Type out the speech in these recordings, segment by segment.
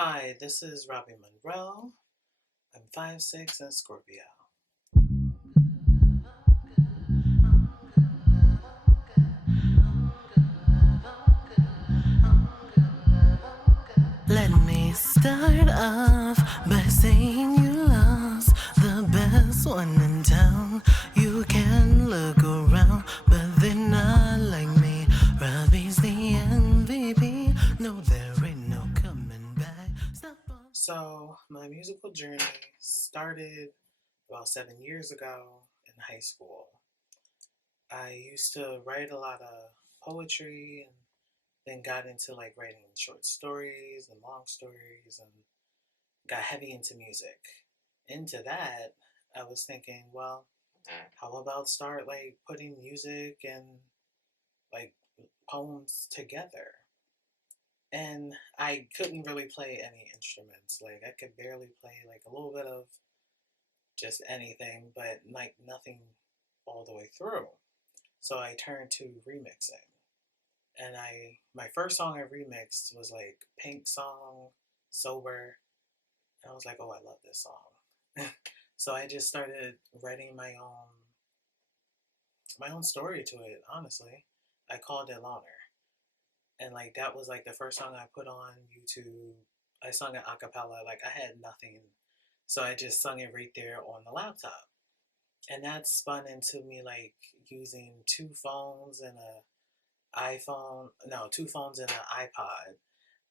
Hi, this is Robbie Monroe. I'm 5'6" and Scorpio. Let me start off by saying you lost the best one in town. You can look around, but they're not like me. Robbie's the MVP. No, there ain't no coming back. Stop on. My musical journey started about 7 years ago in high school. I used to write a lot of poetry and then got into like writing short stories and long stories and got heavy into music. Into that, I was thinking, well, how about start like putting music and like poems together? And I couldn't really play any instruments. Like I could barely play like a little bit of just anything, but like nothing all the way through. So I turned to remixing. And my first song I remixed was like Pink song, Sober. And I was like, oh, I love this song. So I just started writing my own story to it, honestly. I called it Loner. And like that was like the first song I put on YouTube. I sung it a cappella, like I had nothing, so I just sung it right there on the laptop, and that spun into me like using two phones and two phones and an iPod,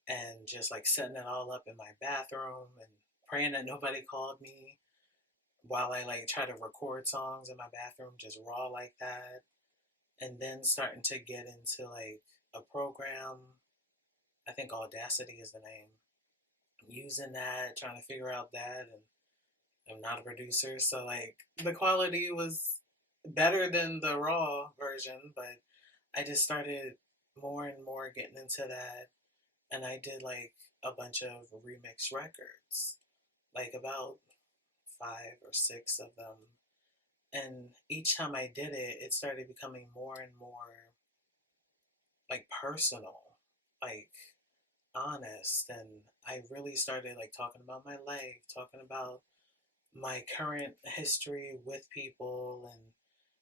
and just like setting it all up in my bathroom and praying that nobody called me while I like try to record songs in my bathroom just raw like that, and then starting to get into like a program. I think Audacity is the name. Using that, trying to figure out that, and I'm not a producer, so like the quality was better than the raw version, but I just started more and more getting into that, and I did like a bunch of remix records, like about 5 or 6 of them. And each time I did it, it started becoming more and more like personal, like honest, and I really started like talking about my life, talking about my current history with people and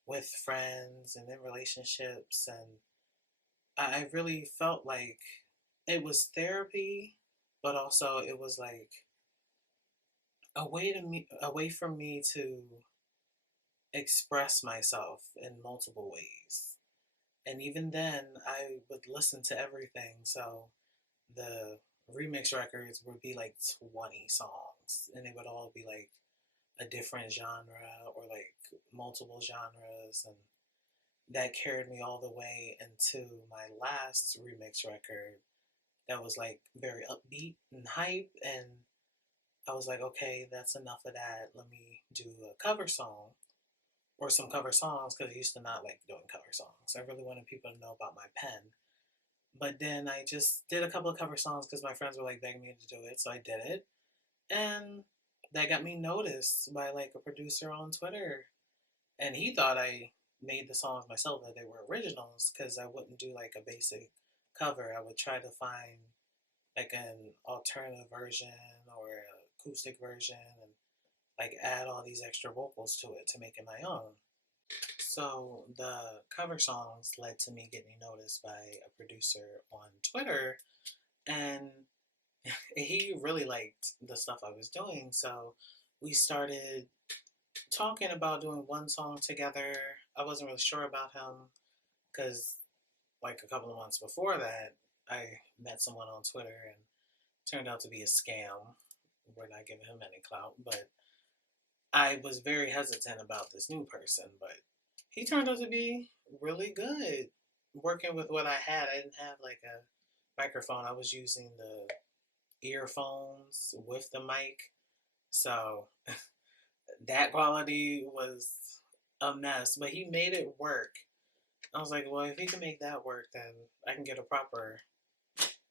with friends and in relationships, and I really felt like it was therapy, but also it was like a way for me to express myself in multiple ways. And even then I would listen to everything, so the remix records would be like 20 songs and it would all be like a different genre or like multiple genres, and that carried me all the way into my last remix record that was like very upbeat and hype, and I was like, okay, that's enough of that, let me do a cover song or some cover songs, because I used to not like doing cover songs. I really wanted people to know about my pen, but then I just did a couple of cover songs because my friends were like begging me to do it, so I did it, and that got me noticed by like a producer on Twitter, and he thought I made the songs myself, that they were originals, because I wouldn't do like a basic cover. I would try to find like an alternative version or an acoustic version and like add all these extra vocals to it to make it my own. So the cover songs led to me getting noticed by a producer on Twitter, and he really liked the stuff I was doing. So we started talking about doing one song together. I wasn't really sure about him because, like, a couple of months before that, I met someone on Twitter and turned out to be a scam. We're not giving him any clout, but I was very hesitant about this new person, but he turned out to be really good. Working with what I had, I didn't have like a microphone. I was using the earphones with the mic. So that quality was a mess, but he made it work. I was like, well, if he can make that work, then I can get a proper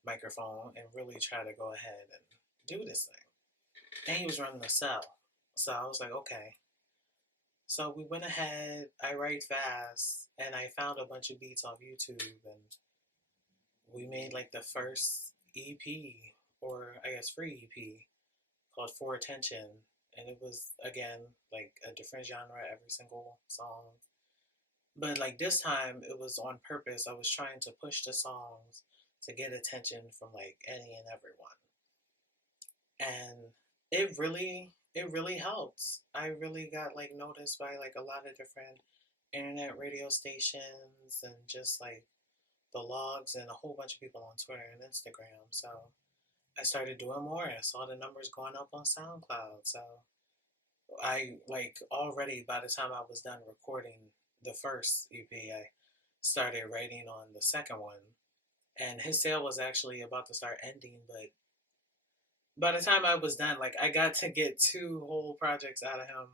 microphone and really try to go ahead and do this thing. And he was running a cell. So I was like, okay. So we went ahead, I write fast, and I found a bunch of beats off YouTube, and we made like the first EP or I guess free EP called For Attention. And it was, again, like a different genre every single song. But like this time, it was on purpose. I was trying to push the songs to get attention from like any and everyone. And it really helped. I really got like noticed by like a lot of different internet radio stations and just like blogs and a whole bunch of people on Twitter and Instagram. So I started doing more. I saw the numbers going up on SoundCloud. So I like already by the time I was done recording the first EP, I started writing on the second one. And his sale was actually about to start ending, but by the time I was done, like I got to get two whole projects out of him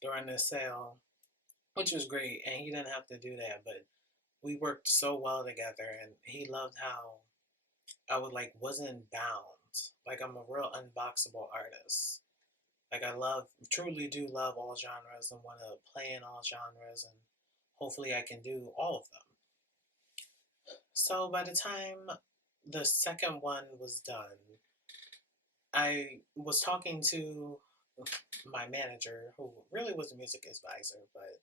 during this sale, which was great. And he didn't have to do that, but we worked so well together, and he loved how I would like wasn't bound. Like I'm a real unboxable artist. Like I love, truly do love all genres and want to play in all genres, and hopefully I can do all of them. So by the time the second one was done, I was talking to my manager, who really was a music advisor, but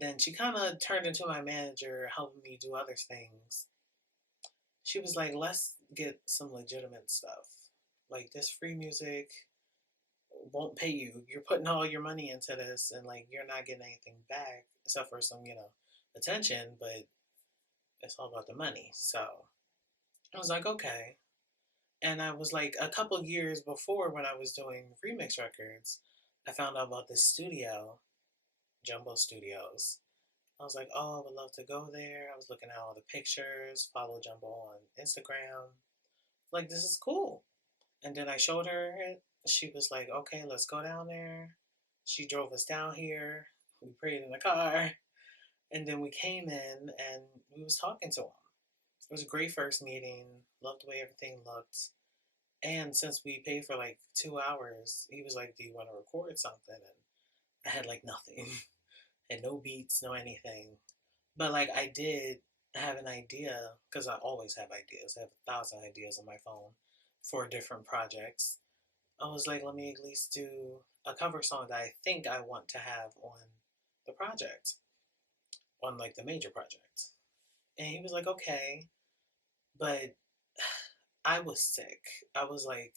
then she kind of turned into my manager, helping me do other things. She was like, let's get some legitimate stuff. Like, this free music won't pay you. You're putting all your money into this, and like, you're not getting anything back except for some, attention, but it's all about the money. So I was like, okay. And I was like, a couple years before when I was doing remix records, I found out about this studio, Jumbo Studios. I was like, oh, I would love to go there. I was looking at all the pictures, follow Jumbo on Instagram. Like, this is cool. And then I showed her it. She was like, okay, let's go down there. She drove us down here. We prayed in the car. And then we came in and we was talking to him. It was a great first meeting. Loved the way everything looked. And since we paid for like 2 hours, he was like, do you want to record something? And I had like nothing. Had no beats, no anything. But like I did have an idea, because I always have ideas. I have 1,000 ideas on my phone for different projects. I was like, let me at least do a cover song that I think I want to have on the project, on like the major project. And he was like, okay. But I was sick. I was like,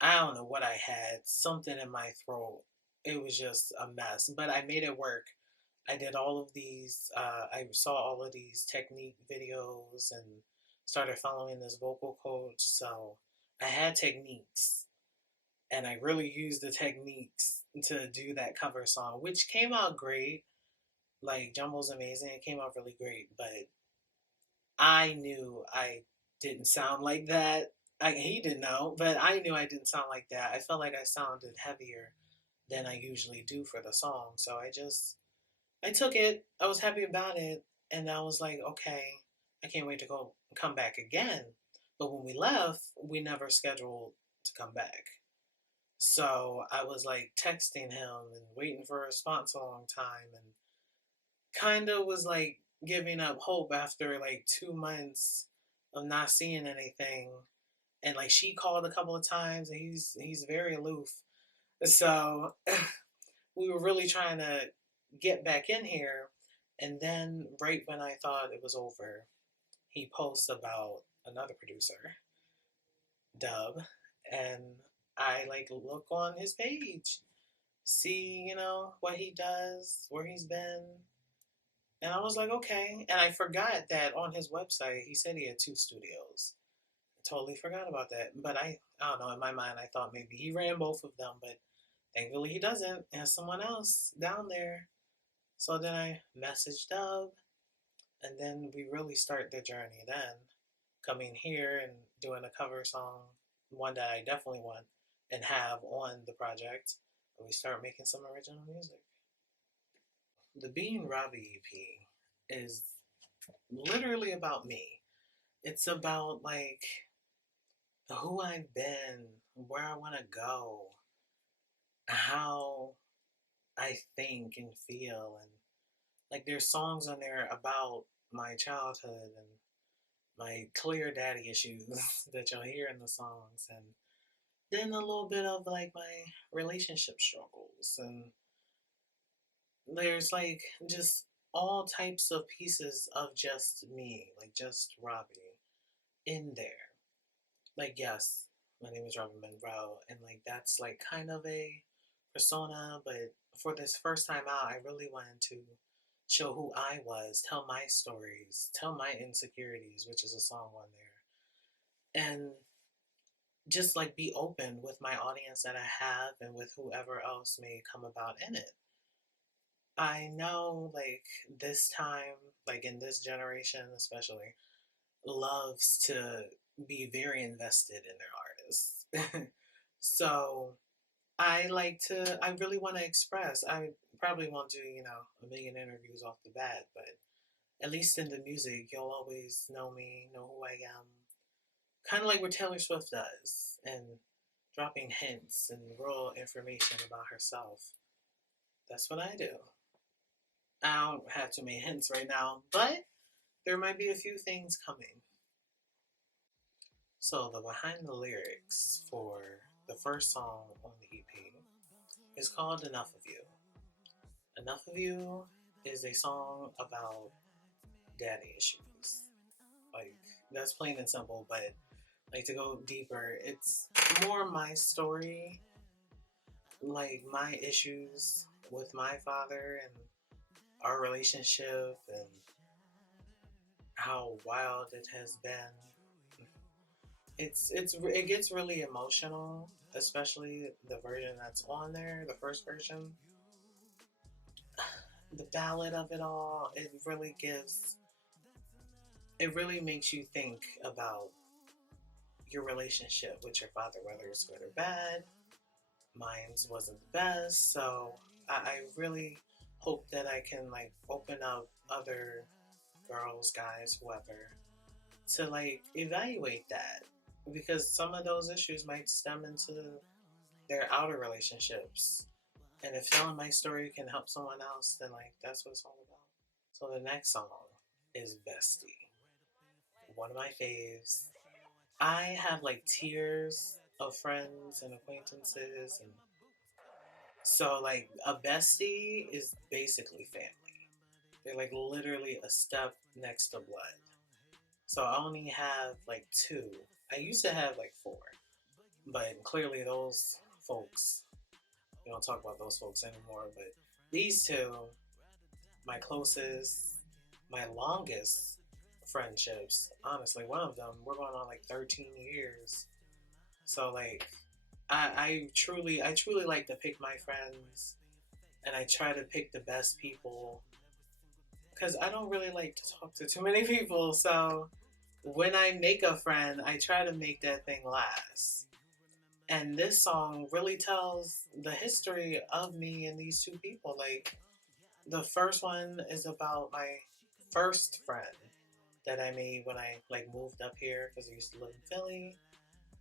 I don't know what I had, something in my throat. It was just a mess, but I made it work. I did all of these, I saw all of these technique videos and started following this vocal coach. So I had techniques, and I really used the techniques to do that cover song, which came out great. Like, Jumbo's amazing. It came out really great, but I knew I didn't sound like that. He didn't know, but I knew I didn't sound like that. I felt like I sounded heavier than I usually do for the song. So I took it. I was happy about it. And I was like, okay, I can't wait to come back again. But when we left, we never scheduled to come back. So I was like texting him and waiting for a response a long time, and kind of was like giving up hope after like 2 months of not seeing anything. And like she called a couple of times, and he's very aloof. So we were really trying to get back in here. And then right when I thought it was over, he posts about another producer, Dub, and I like look on his page, see, what he does, where he's been. And I was like, okay. And I forgot that on his website, he said he had two studios. I totally forgot about that. But I don't know, in my mind, I thought maybe he ran both of them, but thankfully he doesn't. He has someone else down there. So then I messaged Dub, and then we really start the journey then, coming here and doing a cover song, one that I definitely want and have on the project. And we start making some original music. The Being Robby EP is literally about me. It's about like who I've been, where I want to go, how I think and feel, and like there's songs on there about my childhood and my clear daddy issues that you'll hear in the songs, and then a little bit of like my relationship struggles, and there's like just all types of pieces of just me, like just Robby in there. Like, yes, my name is Robby Monroe, and like that's like kind of a persona, but for this first time out, I really wanted to show who I was, tell my stories, tell my insecurities, which is a song on there, and just like be open with my audience that I have and with whoever else may come about in it. I know, like, this time, like in this generation especially, loves to be very invested in their artists. So I really want to express. I probably won't do, a million interviews off the bat, but at least in the music, you'll always know me, know who I am. Kind of like what Taylor Swift does, and dropping hints and real information about herself. That's what I do. I don't have too many hints right now, but there might be a few things coming. So, the behind the lyrics for the first song on the EP is called Enough of You. Enough of You is a song about daddy issues. Like, that's plain and simple, but like to go deeper, it's more my story, like my issues with my father and our relationship and how wild it has been. It gets really emotional, especially the version that's on there, the first version. The ballad of it all, it really makes you think about your relationship with your father, whether it's good or bad. Mine's wasn't the best, so I really hope that I can like open up other girls, guys, whoever, to like evaluate that, because some of those issues might stem into their outer relationships. And if telling my story can help someone else, then like that's what it's all about. So the next song is Bestie, one of my faves. I have like tiers of friends and acquaintances, and so like a bestie is basically family. They're like literally a step next to blood. So I only have like two. I used to have like four, but clearly those folks, we don't talk about those folks anymore. But these two, my closest, my longest friendships, honestly, one of them, we're going on like 13 years. So like I truly like to pick my friends, and I try to pick the best people because I don't really like to talk to too many people. So when I make a friend, I try to make that thing last. And this song really tells the history of me and these two people. Like, the first one is about my first friend that I made when I like moved up here because I used to live in Philly.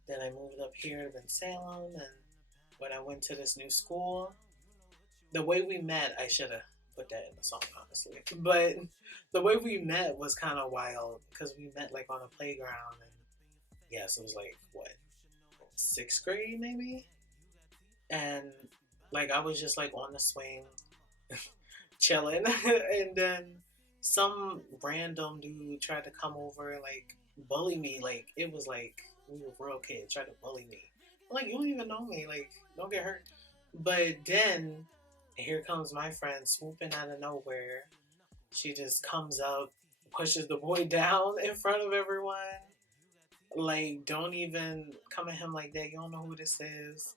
Then I moved up here to Salem, and when I went to this new school, the way we met, I should have put that in the song, honestly. But the way we met was kind of wild because we met like on a playground, and yes, it was like what, sixth grade maybe, and like I was just like on the swing, chilling, and then some random dude tried to come over and like bully me. Like it was like we were real kids, tried to bully me. I'm like, you don't even know me, like don't get hurt. But then here comes my friend swooping out of nowhere. She just comes up, pushes the boy down in front of everyone. Like, don't even come at him like that. You don't know who this is.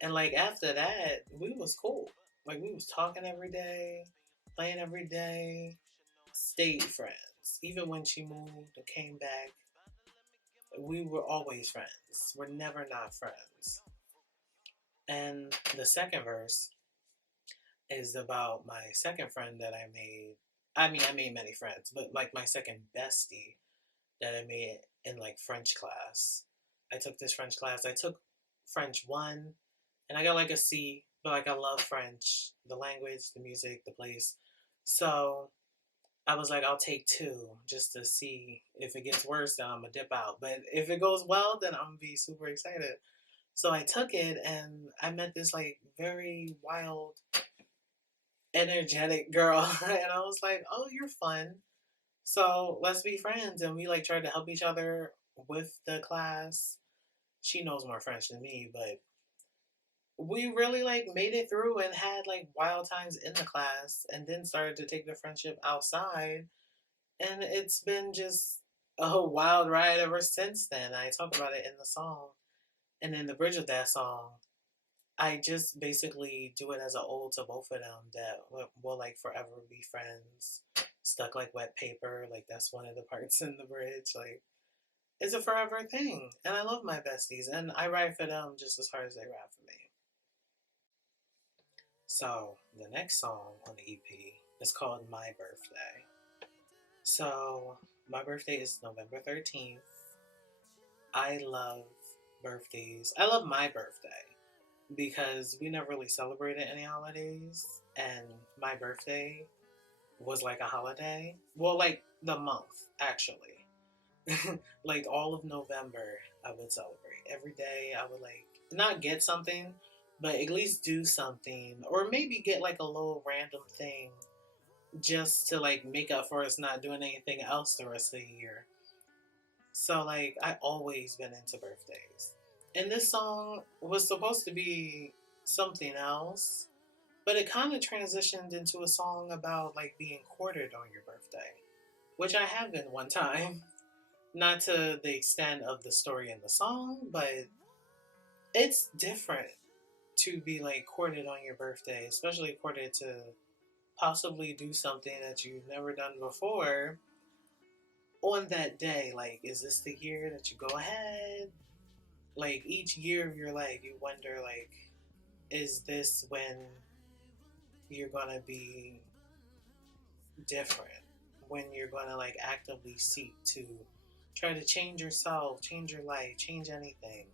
And like after that, we was cool. Like we was talking every day, playing every day, stayed friends. Even when she moved or came back, we were always friends. We're never not friends. And the second verse is about my second friend that I made. I mean, I made many friends, but like my second bestie that I made in like French class. I took this French class. I took French 1 and I got like a C, but like I love French, the language, the music, the place. So I was like, I'll take two just to see if it gets worse, then I'm gonna dip out. But if it goes well, then I'm gonna be super excited. So I took it and I met this like very wild, energetic girl. And I was like, oh, you're fun. So let's be friends. And we like tried to help each other with the class. She knows more French than me, but we really like made it through and had like wild times in the class and then started to take the friendship outside. And it's been just a wild ride ever since then. I talk about it in the song. And in the bridge of that song, I just basically do it as an ode to both of them that will like forever be friends. Stuck like wet paper, like that's one of the parts in the bridge. Like it's a forever thing. And I love my besties and I ride for them just as hard as they ride for me. So the next song on the EP is called My Birthday. So my birthday is November 13th. I love birthdays. I love my birthday because we never really celebrated any holidays, and my birthday was like a holiday. Well, like the month, actually. Like all of November, I would celebrate. Every day, I would like not get something, but at least do something, or maybe get like a little random thing just to like make up for us not doing anything else the rest of the year. So like I always been into birthdays. And this song was supposed to be something else, but it kind of transitioned into a song about like being courted on your birthday, which I have been one time. Not to the extent of the story in the song, but it's different to be like courted on your birthday, especially courted to possibly do something that you've never done before on that day. Like, is this the year that you go ahead? Like each year of your life, you wonder like, is this when you're gonna be different? When you're gonna like actively seek to try to change yourself, change your life, change anything.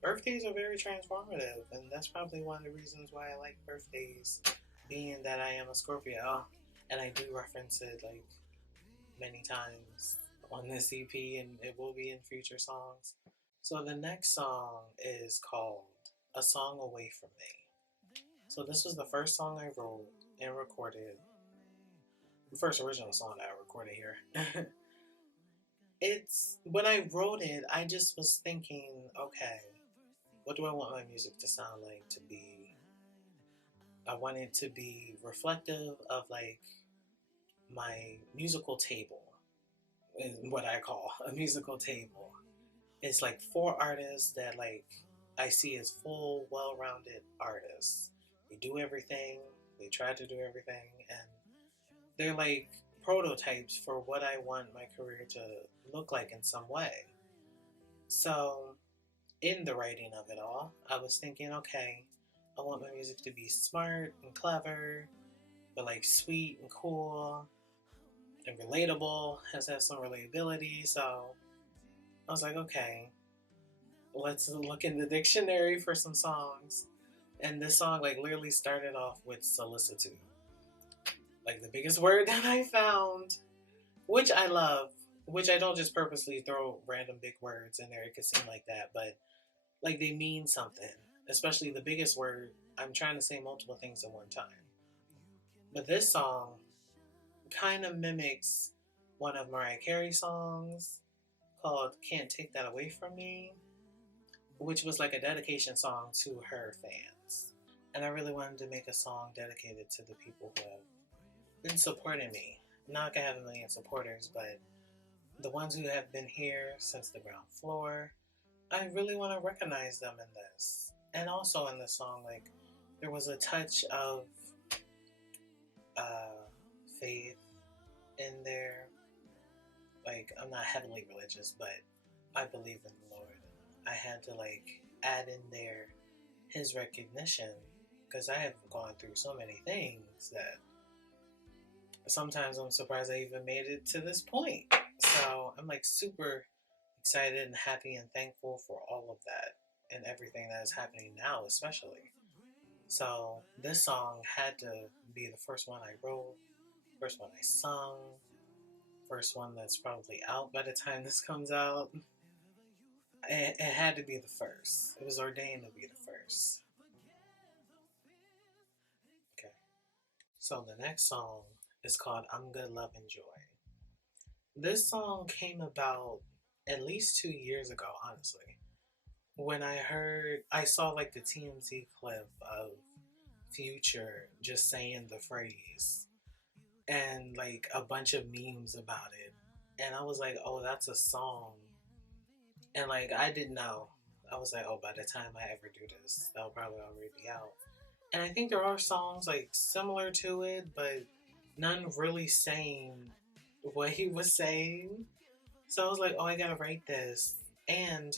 Birthdays are very transformative, and that's probably one of the reasons why I like birthdays, being that I am a Scorpio, and I do reference it like many times on this EP, and it will be in future songs. So the next song is called A Song Away From Me. So this was the first song I wrote and recorded. The first original song that I recorded here. It's when I wrote it, I just was thinking, okay, what do I want my music to sound like to be? I want it to be reflective of like my musical table, is what I call a musical table. It's like four artists that like I see as full, well-rounded artists. They do everything. They try to do everything, and they're like prototypes for what I want my career to look like in some way. So, in the writing of it all, I was thinking, okay, I want my music to be smart and clever, but like sweet and cool and relatable, has to have some relatability. So I was like, okay, let's look in the dictionary for some songs. And this song like literally started off with solicitude. Like the biggest word that I found, which I love, which I don't just purposely throw random big words in there. It could seem like that, but like they mean something. Especially the biggest word, I'm trying to say multiple things at one time. But this song kind of mimics one of Mariah Carey's songs called Can't Take That Away From Me, which was like a dedication song to her fans. And I really wanted to make a song dedicated to the people who have been supporting me. I'm not gonna have a million supporters, but the ones who have been here since the ground floor, I really want to recognize them in this. And also in this song, like, there was a touch of uh, faith in there. Like, I'm not heavily religious, but I believe in the Lord. I had to, like, add in there his recognition because I have gone through so many things that sometimes I'm surprised I even made it to this point. So I'm like super excited and happy and thankful for all of that and everything that is happening now, especially. So this song had to be the first one I wrote, first one I sung. first one that's probably out by the time this comes out. It had to be the first. It was ordained to be the first. Okay. So the next song is called I'm Good Love and Joy. This song came about at least 2 years ago, honestly. When I saw like the TMZ clip of Future just saying the phrase and like a bunch of memes about it. And I was like, oh, that's a song. And like, I didn't know. I was like, oh, by the time I ever do this, that'll probably already be out. And I think there are songs like similar to it, but none really saying what he was saying. So I was like, oh, I gotta write this. And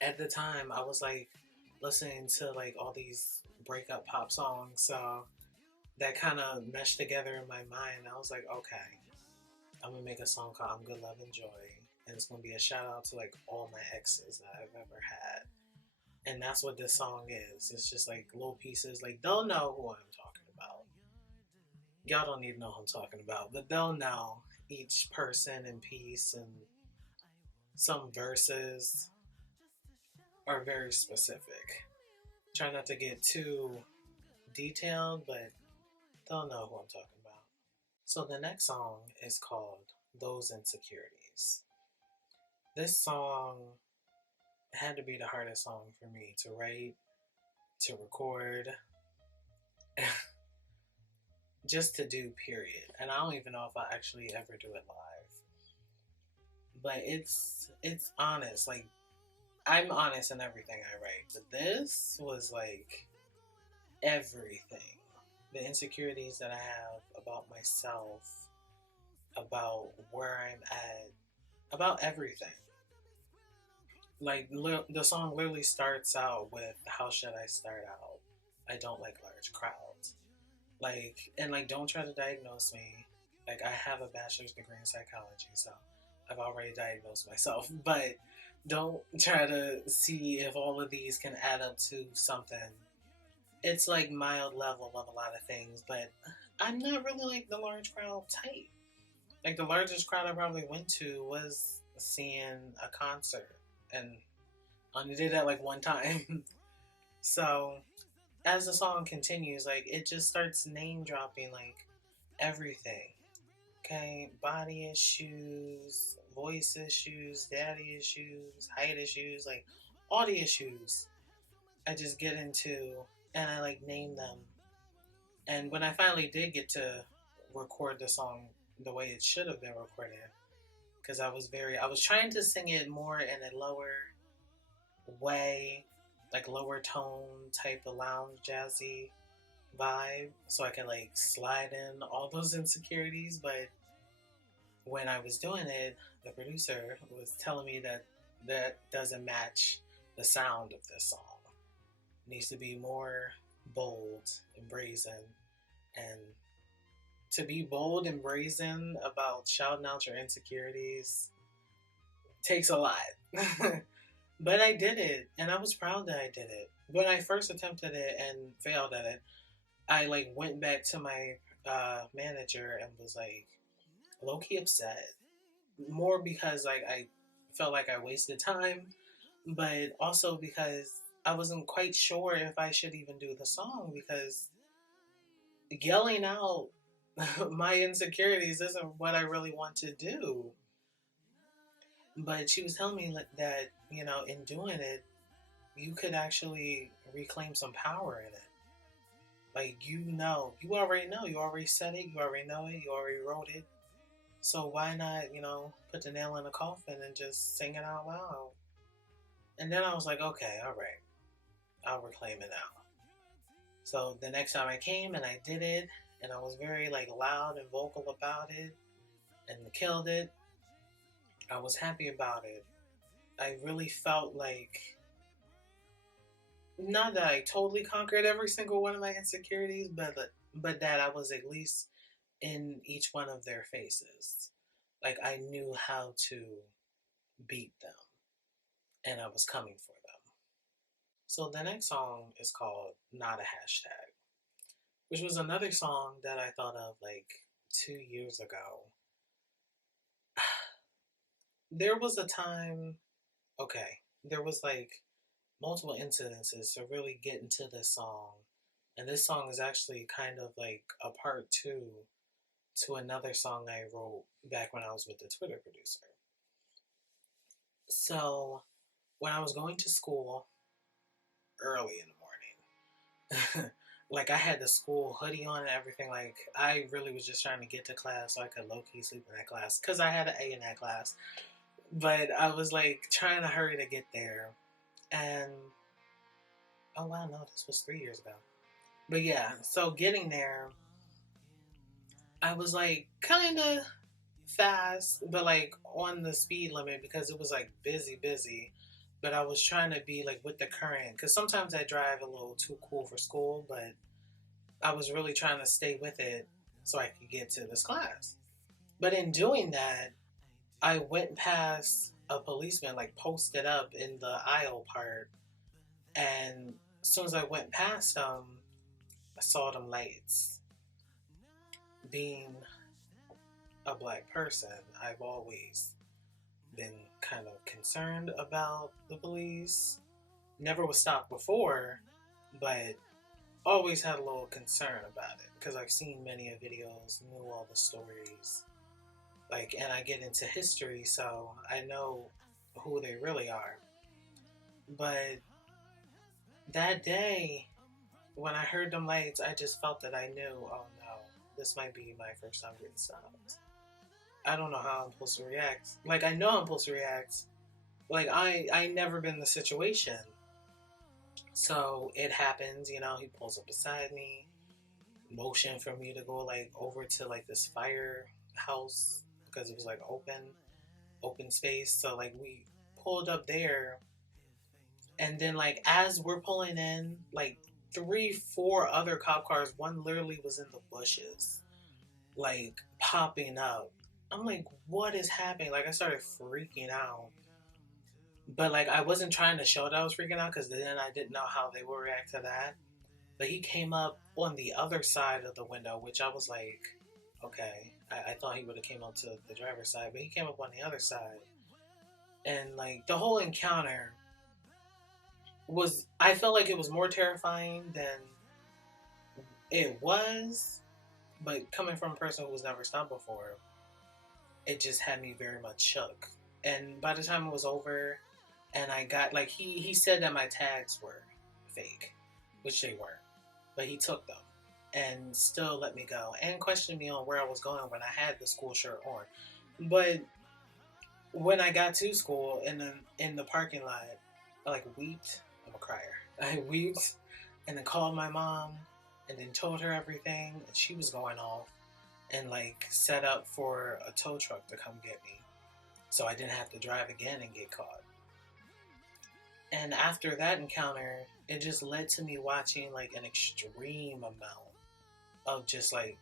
at the time, I was like listening to like all these breakup pop songs. So that kind of meshed together in my mind. I was like, okay, I'm gonna make a song called I'm Good Love and Joy. And it's gonna be a shout out to like all my exes that I've ever had. And that's what this song is. It's just like little pieces. Like they'll know who I'm talking about. Y'all don't need to know who I'm talking about, but they'll know each person in piece, and some verses are very specific. Try not to get too detailed, but they'll know who I'm talking about. So the next song is called Those Insecurities. This song had to be the hardest song for me to write, to record, just to do, period. And I don't even know if I actually ever do it live. But it's honest. Like I'm honest in everything I write. But this was like everything. The insecurities that I have about myself, about where I'm at, about everything. Like the song literally starts out with how should I start out? I don't like large crowds. Like, and like, don't try to diagnose me. Like, I have a bachelor's degree in psychology, so I've already diagnosed myself. But don't try to see if all of these can add up to something. It's like mild level of a lot of things, but I'm not really like the large crowd type. Like the largest crowd I probably went to was seeing a concert, and I only did that like one time. So as the song continues, like it just starts name dropping like everything. Okay, body issues, voice issues, daddy issues, height issues, like all the issues I just get into, and I like name them. And when I finally did get to record the song the way it should have been recorded, because I was trying to sing it more in a lower way, like lower tone type of lounge jazzy vibe, so I can like slide in all those insecurities. But when I was doing it, the producer was telling me that that doesn't match the sound of this song. It needs to be more bold and brazen. And to be bold and brazen about shouting out your insecurities takes a lot. But I did it, and I was proud that I did it. When I first attempted it and failed at it, I like went back to my manager and was like low key upset. More because like I felt like I wasted time, but also because I wasn't quite sure if I should even do the song, because yelling out my insecurities isn't what I really want to do. But she was telling me that, you know, in doing it, you could actually reclaim some power in it. Like, you already said it, you already know it, you already wrote it. So why not, put the nail in the coffin and just sing it out loud? And then I was like, okay, all right, I'll reclaim it now. So the next time I came and I did it, and I was very like loud and vocal about it, and killed it. I was happy about it. I really felt like, not that I totally conquered every single one of my insecurities, but that I was at least in each one of their faces. Like I knew how to beat them, and I was coming for them. So the next song is called Not a Hashtag, which was another song that I thought of like 2 years ago. there was a time, okay, there was like multiple incidences to really get into this song. And this song is actually kind of like a part two to another song I wrote back when I was with the Twitter producer. So when I was going to school early in the morning, like I had the school hoodie on and everything. Like I really was just trying to get to class so I could low key sleep in that class because I had an A in that class. But I was like trying to hurry to get there. And oh wow, no, this was 3 years ago. But yeah, so getting there, I was like kind of fast, but like on the speed limit because it was like busy. But I was trying to be like with the current because sometimes I drive a little too cool for school, but I was really trying to stay with it so I could get to this class. But in doing that, I went past a policeman like posted up in the aisle part, and as soon as I went past them, I saw them lights. Being a black person, I've always been kind of concerned about the police. Never was stopped before, but always had a little concern about it because I've seen many of videos, knew all the stories, like, and I get into history, so I know who they really are. But that day, when I heard them lights, I just felt that I knew, oh no, this might be my first time getting stopped. I don't know how I'm supposed to react. Like I know I'm supposed to react. Like I never been in the situation. So it happens, he pulls up beside me, motion for me to go like over to like this firehouse because it was like open space. So like we pulled up there, and then like as we're pulling in, like three, four other cop cars, one literally was in the bushes, like popping up. I'm like, what is happening? Like I started freaking out. But like I wasn't trying to show that I was freaking out because then I didn't know how they would react to that. But he came up on the other side of the window, which I was like, okay. I thought he would have came up to the driver's side, but he came up on the other side. And like the whole encounter was, I felt like it was more terrifying than it was. But coming from a person who was never stopped before, it just had me very much shook. And by the time it was over, and I got like he said that my tags were fake, which they were, but he took them and still let me go and questioned me on where I was going when I had the school shirt on. But when I got to school in the parking lot, I like weeped. I'm a crier. I weeped and then called my mom and then told her everything, and she was going off and like set up for a tow truck to come get me so I didn't have to drive again and get caught. And after that encounter, it just led to me watching like an extreme amount of just like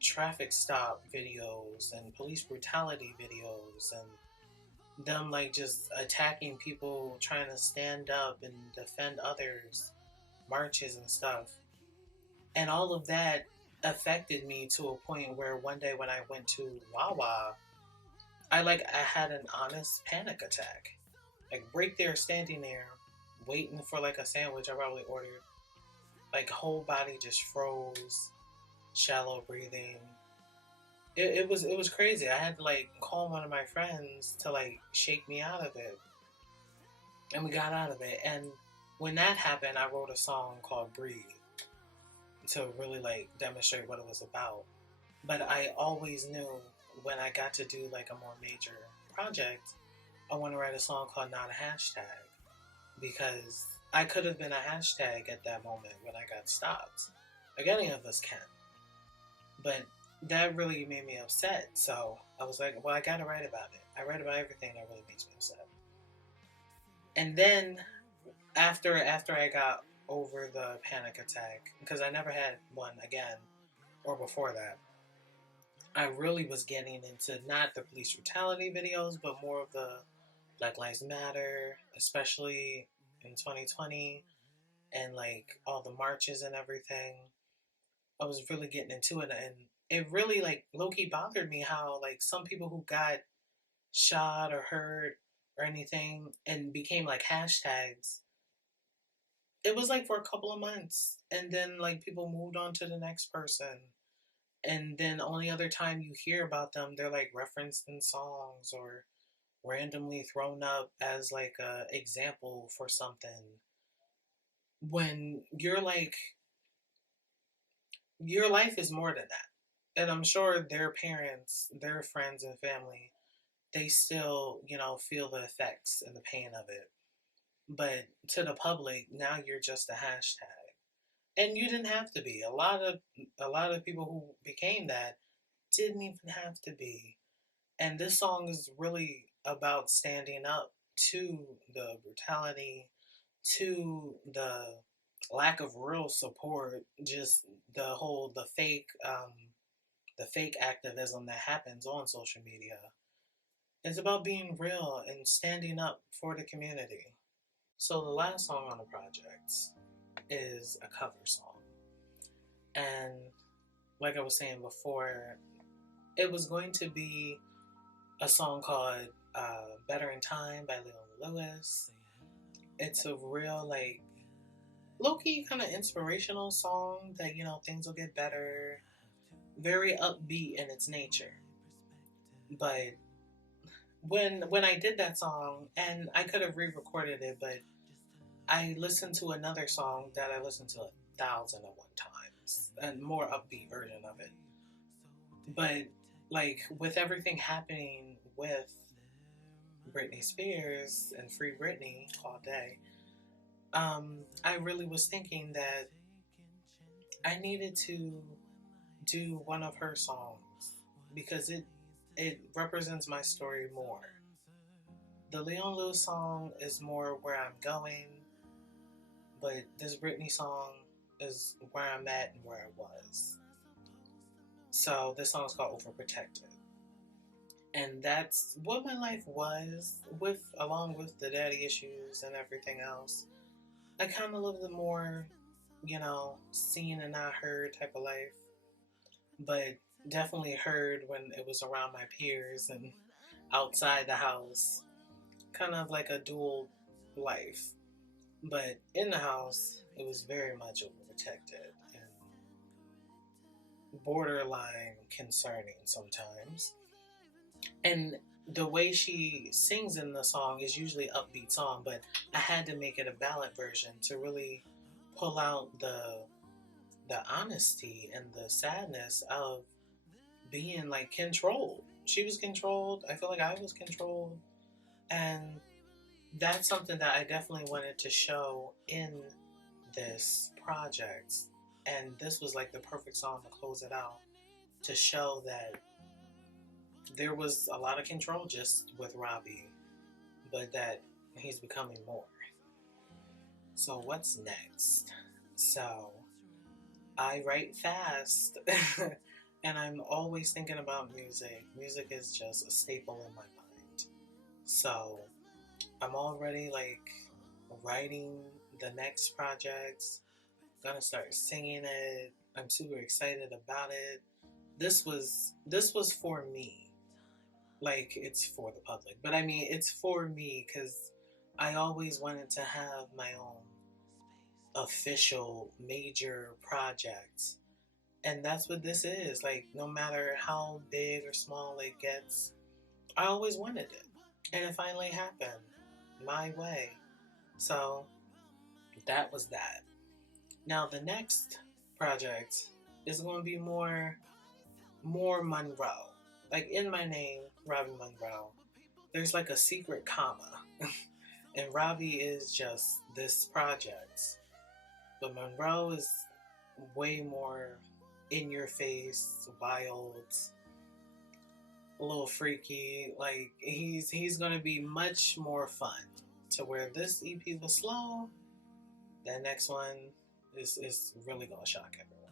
traffic stop videos and police brutality videos and them like just attacking people trying to stand up and defend others, marches and stuff. And all of that affected me to a point where one day when I went to Wawa, I had an honest panic attack. Like right there, standing there, waiting for like a sandwich I probably ordered. Like whole body just froze, shallow breathing. It was crazy. I had to like call one of my friends to like shake me out of it, and we got out of it. And when that happened, I wrote a song called "Breathe" to really like demonstrate what it was about. But I always knew when I got to do like a more major project, I want to write a song called "Not a Hashtag," because I could have been a hashtag at that moment when I got stopped. Like any of us can. But that really made me upset. So I was like, well, I gotta write about it. I write about everything that really makes me upset. And then after I got over the panic attack, because I never had one again or before that, I really was getting into not the police brutality videos, but more of the Black Lives Matter, especially in 2020, and like all the marches and everything. I was really getting into it, and it really like low key bothered me how like some people who got shot or hurt or anything and became like hashtags, it was like for a couple of months. And then like people moved on to the next person. And then only other time you hear about them, they're like referenced in songs or randomly thrown up as like a example for something. When you're like, your life is more than that. And I'm sure their parents, their friends and family, they still, feel the effects and the pain of it. But to the public, now you're just a hashtag. And you didn't have to be. A lot of people who became that didn't even have to be. And this song is really about standing up to the brutality, to the lack of real support, just the fake activism that happens on social media. It's about being real and standing up for the community. So the last song on the project is a cover song. And like I was saying before, it was going to be a song called Better in Time by Leon Lewis. It's a real, like, low-key kind of inspirational song that, things will get better. Very upbeat in its nature. But when I did that song, and I could have re-recorded it, but I listened to another song that I listened to 1,001 times, a more upbeat version of it. But like with everything happening with Britney Spears and Free Britney all day, I really was thinking that I needed to do one of her songs because it represents my story more. The Leon Lewis song is more where I'm going, but this Britney song is where I'm at and where I was. So this song is called Overprotected. And that's what my life was, with along with the daddy issues and everything else. I kind of lived a more, seen and not heard type of life, but definitely heard when it was around my peers and outside the house. Kind of like a dual life. But in the house, it was very much overprotected and borderline concerning sometimes. And the way she sings in the song is usually upbeat song, but I had to make it a ballad version to really pull out the honesty and the sadness of being like controlled. She was controlled. I feel like I was controlled. And that's something that I definitely wanted to show in this project. And this was like the perfect song to close it out, to show that there was a lot of control just with Robbie, but that he's becoming more. So what's next? So I write fast and I'm always thinking about music. Music is just a staple in my mind. So I'm already like writing the next project. Gonna start singing it. I'm super excited about it. This was for me. Like it's for the public, but I mean it's for me because I always wanted to have my own official major project, and that's what this is. Like no matter how big or small it gets, I always wanted it, and it finally happened my way. So that was that. Now the next project is going to be more Monroe. Like in my name, Robby Monroe, there's like a secret comma. And Robby is just this project. But Monroe is way more in your face, wild, a little freaky. Like he's gonna be much more fun. To where this EP was slow, that next one is really gonna shock everyone.